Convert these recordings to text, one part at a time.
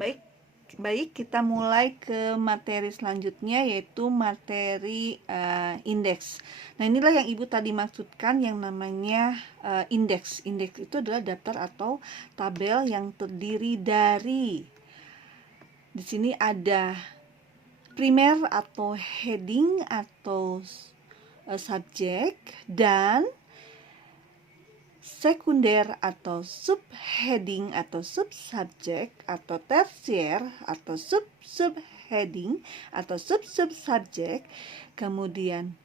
Baik, kita mulai ke materi selanjutnya, yaitu materi indeks. Nah, inilah yang Ibu tadi maksudkan yang namanya indeks. Indeks itu adalah daftar atau tabel yang terdiri dari, di sini ada primer atau heading atau subjek, dan sekunder atau subheading atau subsubjek, atau tersier atau subsubheading atau subsubsubjek, kemudian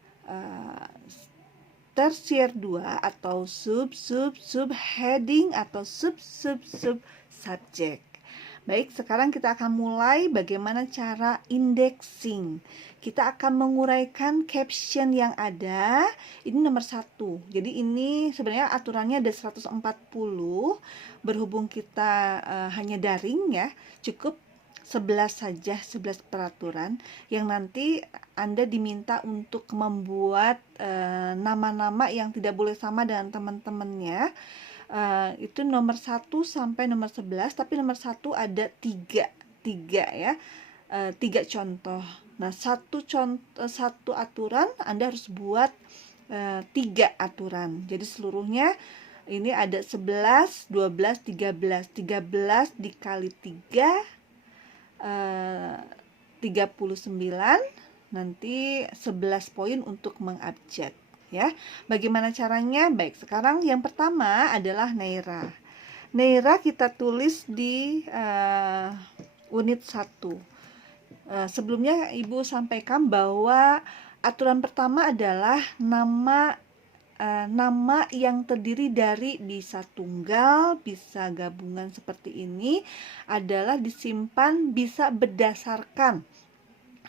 tersier 2 atau subheading atau subsubsubjek. Baik, sekarang kita akan mulai bagaimana cara indexing. Kita akan menguraikan caption yang ada. Ini nomor 1. Jadi ini sebenarnya aturannya ada 140. Berhubung kita hanya daring ya, cukup 11 saja, 11 peraturan yang nanti Anda diminta untuk membuat nama-nama yang tidak boleh sama dengan teman-temannya. Itu nomor 1 sampai nomor 11, tapi nomor 1 ada 3 ya, 3 contoh. Nah, satu aturan Anda harus buat 3 aturan. Jadi seluruhnya ini ada 11, 12, 13. 13 dikali 3 39, nanti 11 poin untuk mengabjad ya. Bagaimana caranya? Baik, sekarang yang pertama adalah Naira. Naira kita tulis di unit 1. Sebelumnya Ibu sampaikan bahwa aturan pertama adalah nama yang terdiri dari bisa tunggal, bisa gabungan seperti ini adalah disimpan bisa berdasarkan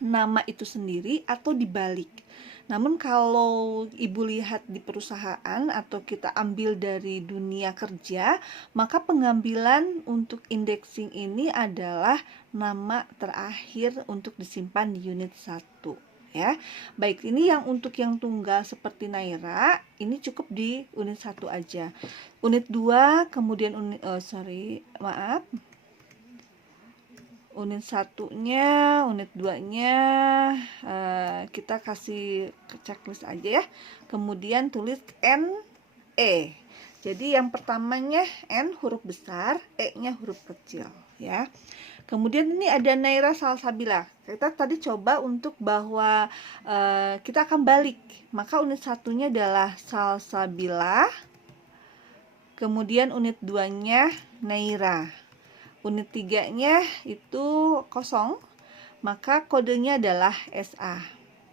nama itu sendiri atau dibalik. Namun kalau Ibu lihat di perusahaan atau kita ambil dari dunia kerja, maka pengambilan untuk indexing ini adalah nama terakhir untuk disimpan di unit 1 ya. Baik, ini yang untuk yang tunggal seperti Naira, ini cukup di unit 1 aja. Unit 2, kemudian unit 1-nya, unit 2-nya kita kasih checklist aja ya. Kemudian tulis NE. Jadi yang pertamanya N huruf besar, E-nya huruf kecil ya. Kemudian ini ada Naira Salsabila. Kita tadi coba untuk bahwa kita akan balik. Maka unit 1-nya adalah Salsabila. Kemudian unit 2-nya Naira. Unit 3-nya itu kosong, maka kodenya adalah SA.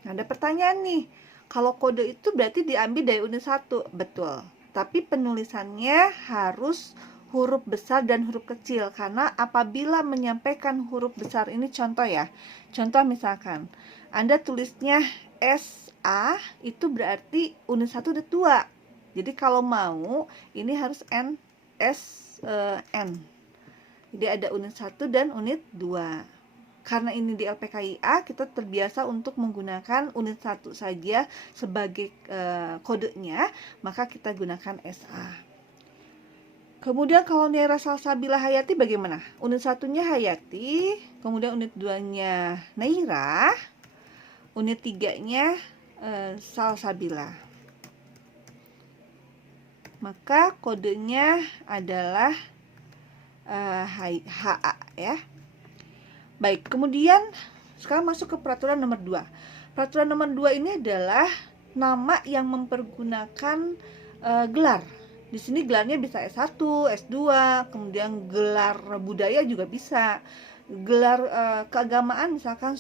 Nah, ada pertanyaan nih, kalau kode itu berarti diambil dari unit 1, betul. Tapi penulisannya harus huruf besar dan huruf kecil, karena apabila menyampaikan huruf besar ini contoh ya. Contoh misalkan, Anda tulisnya SA, itu berarti unit 1 udah tua. Jadi kalau mau, ini harus NSN. Jadi ada unit 1 dan unit 2. Karena ini di LPKIA, kita terbiasa untuk menggunakan unit 1 saja sebagai kodenya, maka kita gunakan SA. Kemudian kalau Naira Salsabila Hayati bagaimana? Unit 1-nya Hayati, kemudian unit 2-nya Naira, unit 3-nya Salsabila. Maka kodenya adalah HA ya. Baik, kemudian sekarang masuk ke peraturan nomor 2. Peraturan nomor 2 ini adalah nama yang mempergunakan gelar. Di sini gelarnya bisa S1, S2, kemudian gelar budaya juga bisa. Gelar keagamaan misalkan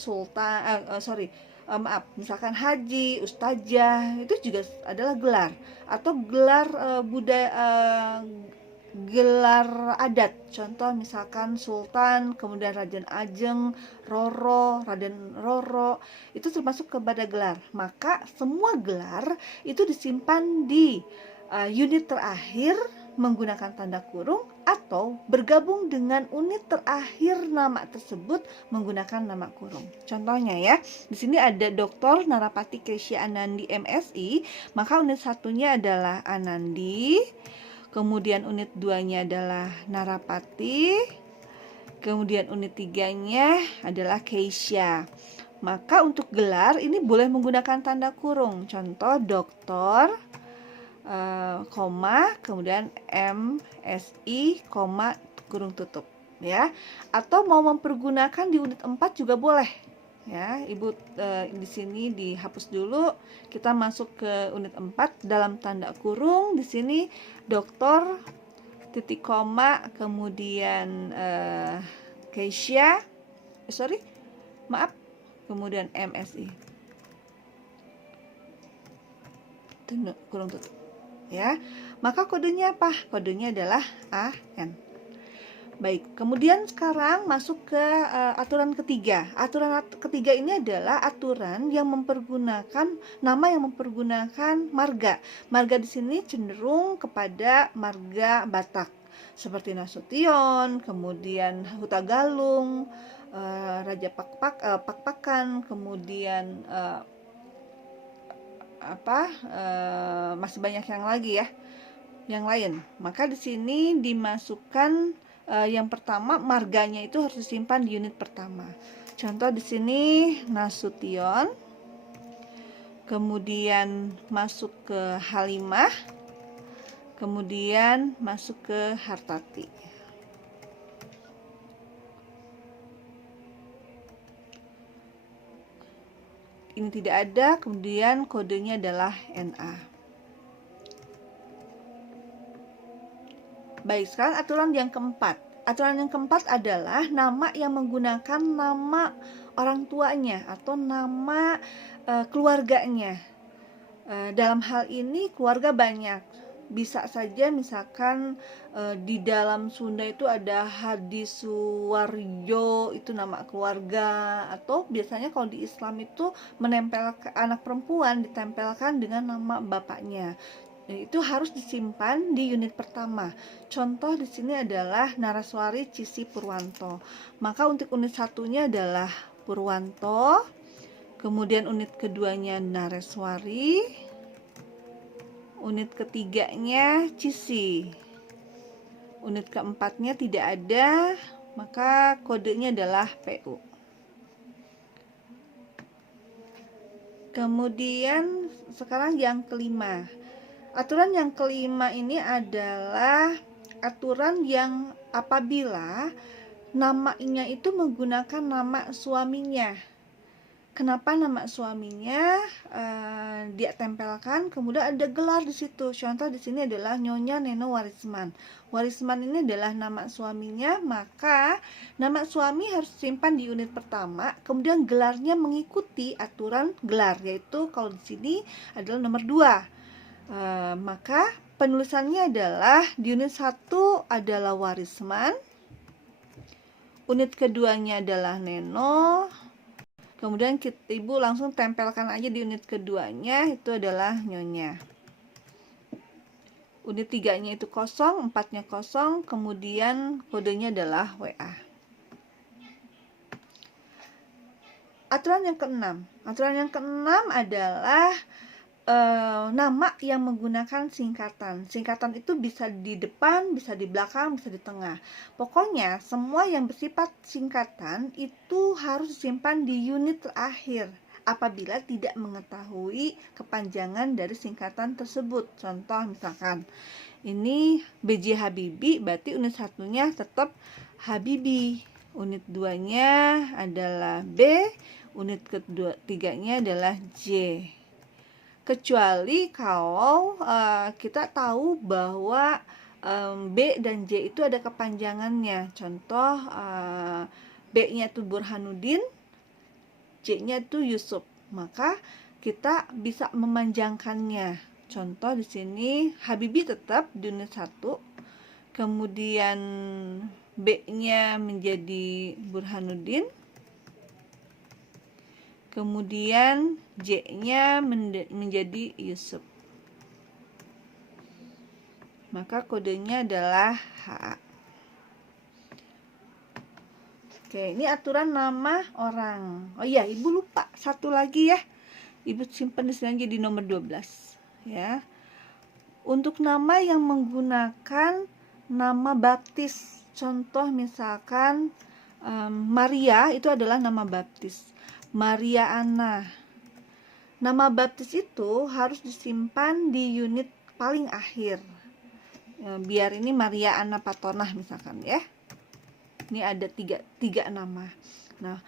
misalkan haji, ustazah, itu juga adalah gelar. Atau gelar gelar adat, contoh misalkan Sultan, kemudian Raden Ajeng, Raden Roro, itu termasuk kepada gelar. Maka semua gelar itu disimpan di unit terakhir menggunakan tanda kurung atau bergabung dengan unit terakhir nama tersebut menggunakan nama kurung. Contohnya ya, di sini ada Dr. Narapati Kesya Anandi MSI, maka unit 1-nya adalah Anandi. Kemudian unit 2-nya adalah Narapati. Kemudian unit 3-nya adalah Keisha. Maka untuk gelar ini boleh menggunakan tanda kurung. Contoh doktor, koma, kemudian MSI, koma, kurung tutup. Ya, atau mau mempergunakan di unit 4 juga boleh. Ya, Ibu di sini dihapus dulu. Kita masuk ke unit 4 dalam tanda kurung. Di sini doktor, titik koma, kemudian Keisha, kemudian MSI, kurung tutup. Ya, maka kodenya apa? Kodenya adalah AN. Baik, kemudian sekarang masuk ke aturan ketiga. Aturan ketiga ini adalah aturan yang mempergunakan nama yang mempergunakan marga. Marga di sini cenderung kepada marga Batak, seperti Nasution, kemudian Hutagalung, Raja Pakpakan, kemudian masih banyak yang lagi ya, yang lain. Maka di sini dimasukkan yang pertama, marganya itu harus disimpan di unit pertama. Contoh di sini Nasution, kemudian masuk ke Halimah, kemudian masuk ke Hartati. Ini tidak ada, kemudian kodenya adalah NA. Baik, sekarang aturan yang keempat. Aturan yang keempat adalah nama yang menggunakan nama orang tuanya atau nama keluarganya. Dalam hal ini keluarga banyak. Bisa saja misalkan di dalam Sunda itu ada Hadisuwarjo, itu nama keluarga, atau biasanya kalau di Islam itu menempelkan anak perempuan ditempelkan dengan nama bapaknya. Itu harus disimpan di unit pertama. Contoh di sini adalah Naraswari Cisi Purwanto. Maka untuk unit satunya adalah Purwanto, kemudian unit keduanya Nareswari, unit ketiganya Cisi, unit keempatnya tidak ada, maka kodenya adalah PU. Kemudian sekarang yang kelima. Aturan yang kelima ini adalah aturan yang apabila namanya itu menggunakan nama suaminya. Kenapa nama suaminya dia tempelkan, kemudian ada gelar di situ. Contoh di sini adalah Nyonya Neno Warisman. Warisman ini adalah nama suaminya, maka nama suami harus disimpan di unit pertama, kemudian gelarnya mengikuti aturan gelar, yaitu kalau di sini adalah nomor 2. Maka penulisannya adalah di unit 1 adalah Warisman, unit keduanya adalah Neno, kemudian Ibu langsung tempelkan aja di unit keduanya, itu adalah Nyonya. Unit 3-nya itu kosong, 4-nya kosong, kemudian kodenya adalah WA. Aturan yang keenam. Aturan yang keenam adalah nama yang menggunakan singkatan. Singkatan itu bisa di depan, bisa di belakang, bisa di tengah. Pokoknya semua yang bersifat singkatan itu harus disimpan di unit terakhir apabila tidak mengetahui kepanjangan dari singkatan tersebut. Contoh misalkan ini BJ Habibie, berarti unit satunya tetap Habibie, unit 2-nya adalah B, unit ketiganya adalah J. Kecuali kalau kita tahu bahwa B dan J itu ada kepanjangannya. Contoh B-nya itu Burhanuddin, J-nya itu Yusuf. Maka kita bisa memanjangkannya. Contoh di sini Habibie tetap di unit 1, kemudian B-nya menjadi Burhanuddin, kemudian J-nya menjadi Yusuf. Maka kodenya adalah HA. Oke, ini aturan nama orang. Oh iya, Ibu lupa satu lagi ya. Ibu simpan di sini jadi nomor 12 ya. Untuk nama yang menggunakan nama baptis. Contoh misalkan Maria itu adalah nama baptis. Maria Anna. Nama baptis itu harus disimpan di unit paling akhir. Biar ini Maria Anna Patonah misalkan ya. Ini ada tiga nama. Nah,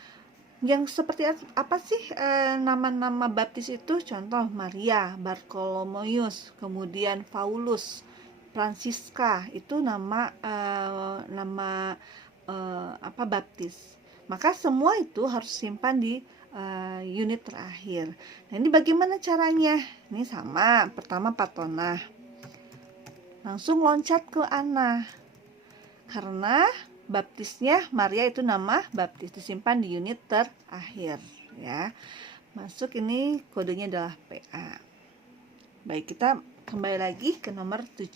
yang seperti apa sih nama-nama baptis itu? Contoh Maria, Bartholomeus, kemudian Paulus, Francisca, itu nama baptis. Maka semua itu harus simpan di unit terakhir. Nah, ini bagaimana caranya? Ini sama, pertama Patonah, langsung loncat ke Anna, karena baptisnya Maria itu nama baptis, disimpan di unit terakhir ya. Masuk, ini kodenya adalah PA. Baik, kita kembali lagi ke nomor 7.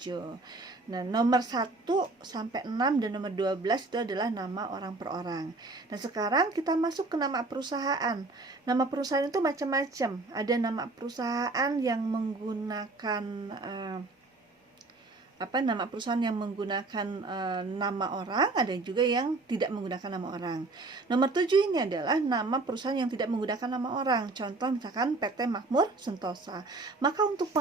Nah, nomor 1 sampai 6 dan nomor 12 itu adalah nama orang per orang. Nah, sekarang kita masuk ke nama perusahaan. Nama perusahaan itu macam-macam. Ada nama perusahaan yang menggunakan nama perusahaan yang menggunakan nama orang, ada juga yang tidak menggunakan nama orang. Nomor 7 ini adalah nama perusahaan yang tidak menggunakan nama orang. Contoh misalkan PT Makmur Sentosa. Maka untuk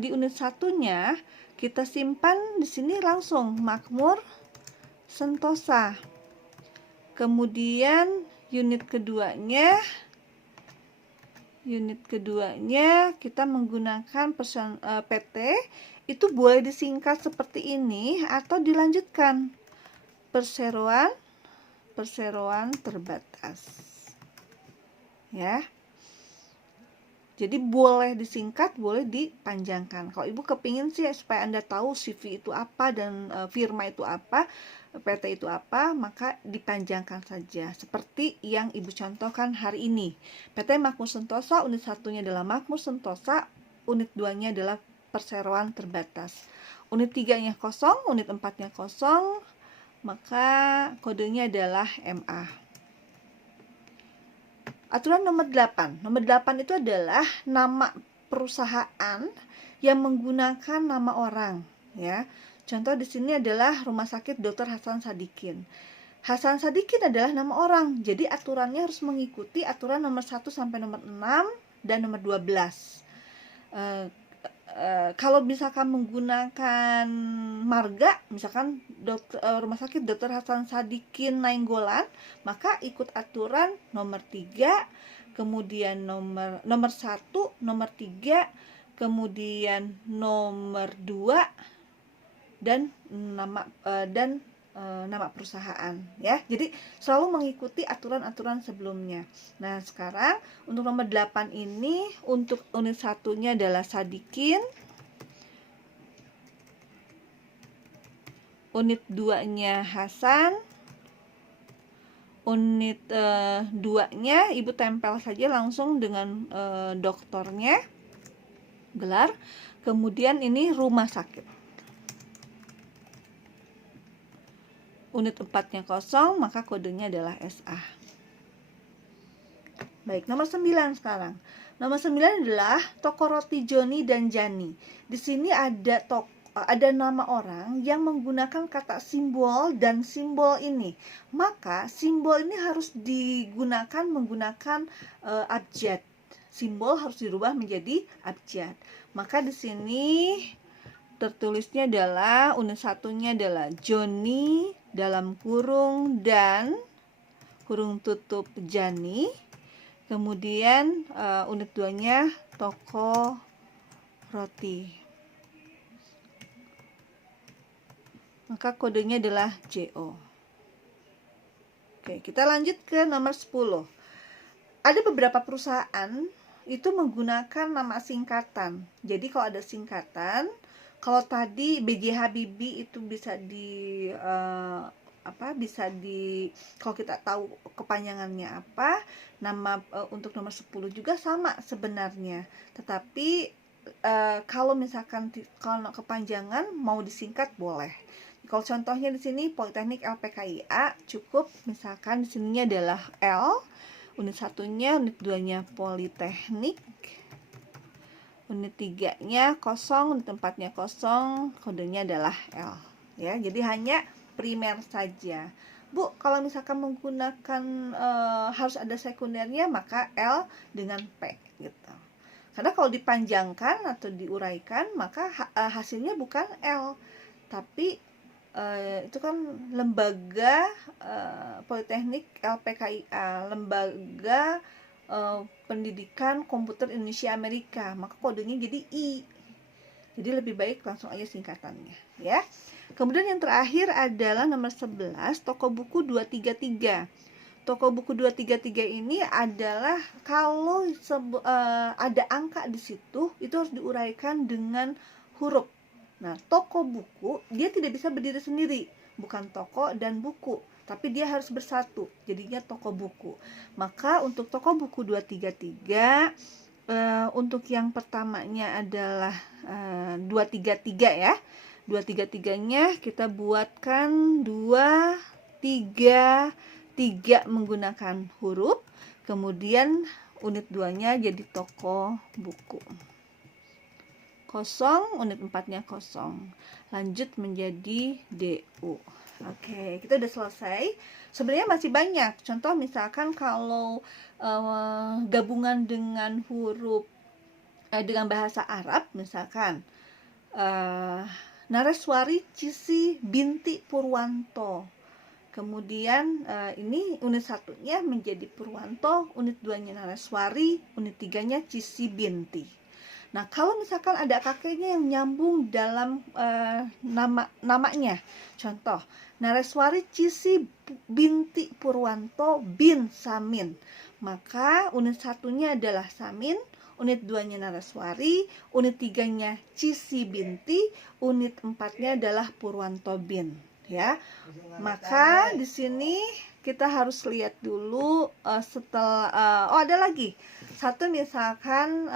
di unit satunya kita simpan di sini langsung Makmur Sentosa. Kemudian unit keduanya kita menggunakan PT, itu boleh disingkat seperti ini atau dilanjutkan perseroan terbatas ya. Jadi boleh disingkat, boleh dipanjangkan. Kalau Ibu kepingin sih supaya Anda tahu CV itu apa dan firma itu apa, PT itu apa, maka dipanjangkan saja. Seperti yang Ibu contohkan hari ini. PT Makmur Sentosa, unit satunya adalah Makmur Sentosa, unit 2-nya adalah perseroan terbatas. Unit 3-nya kosong, unit 4-nya kosong, maka kodenya adalah MA. Aturan nomor 8. Nomor 8 itu adalah nama perusahaan yang menggunakan nama orang ya. Contoh di sini adalah Rumah Sakit Dr. Hasan Sadikin. Hasan Sadikin adalah nama orang. Jadi aturannya harus mengikuti aturan nomor 1 sampai nomor 6 dan nomor 12. Kalau misalkan menggunakan marga, misalkan Rumah Sakit Dr. Hasan Sadikin Nainggolan, maka ikut aturan nomor 3, kemudian nomor 1, nomor 3, kemudian nomor 2 dan nama perusahaan ya. Jadi selalu mengikuti aturan-aturan sebelumnya. Nah, sekarang untuk nomor 8 ini, untuk unit satunya adalah Sadikin, unit 2-nya Hasan, unit 2-nya Ibu tempel saja langsung dengan doktornya, gelar, kemudian ini rumah sakit. Unit 4-nya kosong, maka kodenya adalah SA. Baik, nomor 9 sekarang. Nomor 9 adalah toko roti Joni dan Jani. Di sini ada nama orang yang menggunakan kata simbol dan simbol ini. Maka simbol ini harus digunakan menggunakan abjad. Simbol harus dirubah menjadi abjad. Maka di sini tertulisnya adalah unit satunya adalah Joni dalam kurung dan kurung tutup Jani. Kemudian unit 2-nya toko roti. Maka kodenya adalah JO. Oke, kita lanjut ke nomor 10. Ada beberapa perusahaan itu menggunakan nama singkatan. Jadi kalau ada singkatan, kalau tadi BJ Habibie itu bisa kalau kita tahu kepanjangannya apa, nama untuk nomor 10 juga sama sebenarnya. Tetapi kalau misalkan kalau kepanjangan mau disingkat boleh. Kalau contohnya di sini Politeknik LPKIA, cukup misalkan di sininya adalah L, unit satunya, unit 2-nya Politeknik, unit 3-nya kosong, unit 4-nya kosong, kodenya adalah L ya. Jadi hanya primer saja. Bu, kalau misalkan menggunakan harus ada sekunernya, maka L dengan P gitu. Karena kalau dipanjangkan atau diuraikan, maka hasilnya bukan L, tapi itu kan lembaga Politeknik LPKIA, lembaga pendidikan komputer Indonesia Amerika, maka kodenya jadi I. Jadi lebih baik langsung aja singkatannya, ya. Kemudian yang terakhir adalah nomor 11, toko buku 233. Toko buku 233 ini adalah kalau ada angka di situ, itu harus diuraikan dengan huruf. Nah, toko buku dia tidak bisa berdiri sendiri, bukan toko dan buku, tapi dia harus bersatu, jadinya toko buku. Maka untuk toko buku 233, untuk yang pertamanya adalah 233 ya. 233-nya kita buatkan 2, 3, 3 menggunakan huruf, kemudian unit 2-nya jadi toko buku. Kosong, unit 4-nya kosong. Lanjut menjadi DU. Oke, kita udah selesai. Sebenarnya masih banyak. Contoh misalkan kalau gabungan dengan huruf dengan bahasa Arab, misalkan Nareswari Cisi binti Purwanto. Kemudian ini unit 1-nya menjadi Purwanto, unit 2-nya Nareswari, unit 3-nya Cisi binti. Nah, kalau misalkan ada kakeknya yang nyambung dalam namanya, contoh Nareswari Cisi binti Purwanto bin Samin, maka unit 1-nya adalah Samin, unit 2-nya Nareswari, unit 3-nya Cisi binti, unit 4-nya adalah Purwanto bin, ya. Maka di sini kita harus lihat dulu setelah ada lagi satu, misalkan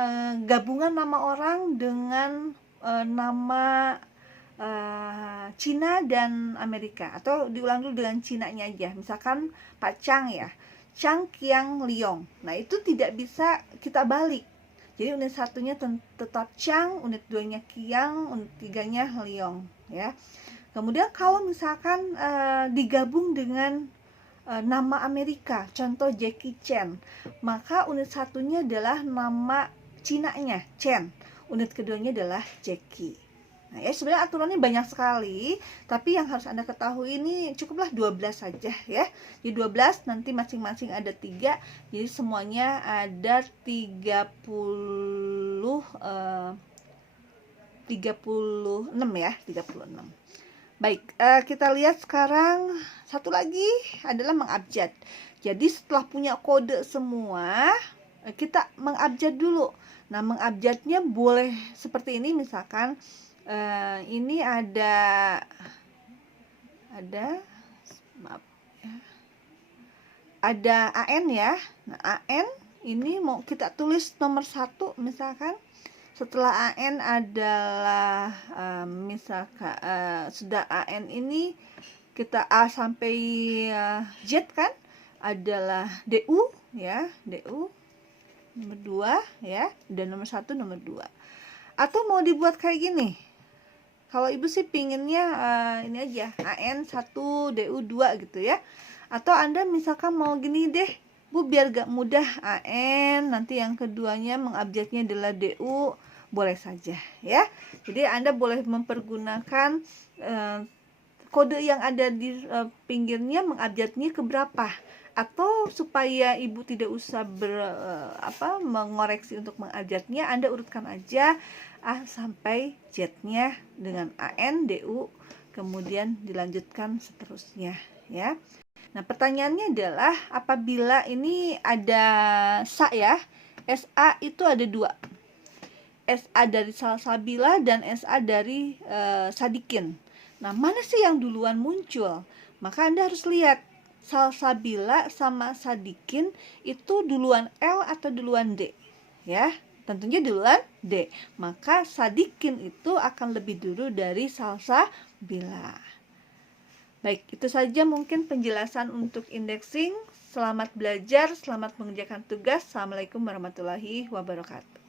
gabungan nama orang dengan nama Cina dan Amerika, atau diulang dulu dengan Cinanya aja, misalkan Pak Chang ya, Chang Qiang Liong. Nah, itu tidak bisa kita balik. Jadi unit 1-nya tetap Chang, unit 2-nya Qiang, unit 3-nya Liong, ya. Kemudian kalau misalkan digabung dengan nama Amerika, contoh Jackie Chan, maka unit 1-nya adalah nama Cinanya, Chen. Unit keduanya adalah Jackie. Nah, ya sebenarnya aturannya banyak sekali, tapi yang harus Anda ketahui ini cukuplah 12 saja ya. Jadi 12, nanti masing-masing ada 3, jadi semuanya ada 36 ya, 36. Baik, kita lihat sekarang satu lagi adalah mengabjad. Jadi setelah punya kode semua, kita mengabjad dulu. Nah, mengabjadnya boleh seperti ini, misalkan ini ada maaf ya, ada AN ya. Nah, AN ini mau kita tulis nomor 1 misalkan. Setelah AN adalah misalkan sudah AN ini kita A sampai Z kan, adalah DU ya, DU nomor 2 ya, dan nomor 1 nomor 2. Atau mau dibuat kayak gini, kalau ibu sih pinginnya ini aja, AN 1 DU 2 gitu ya. Atau Anda misalkan mau gini deh Bu, biar gak mudah, AN nanti yang keduanya mengabjadnya adalah DU, boleh saja ya. Jadi Anda boleh mempergunakan kode yang ada di pinggirnya, mengabjadnya ke berapa, atau supaya ibu tidak usah mengoreksi untuk mengabjadnya, Anda urutkan aja A sampai Z-nya dengan AN, DU, kemudian dilanjutkan seterusnya ya. Nah, pertanyaannya adalah apabila ini ada SA ya, SA itu ada 2, SA dari Salsabila dan SA dari Sadikin. Nah, mana sih yang duluan muncul? Maka Anda harus lihat Salsabila sama Sadikin itu duluan L atau duluan D ya. Tentunya duluan D. Maka Sadikin itu akan lebih dulu dari Salsabila. Baik, itu saja mungkin penjelasan untuk indexing. Selamat belajar, selamat mengerjakan tugas. Assalamualaikum warahmatullahi wabarakatuh.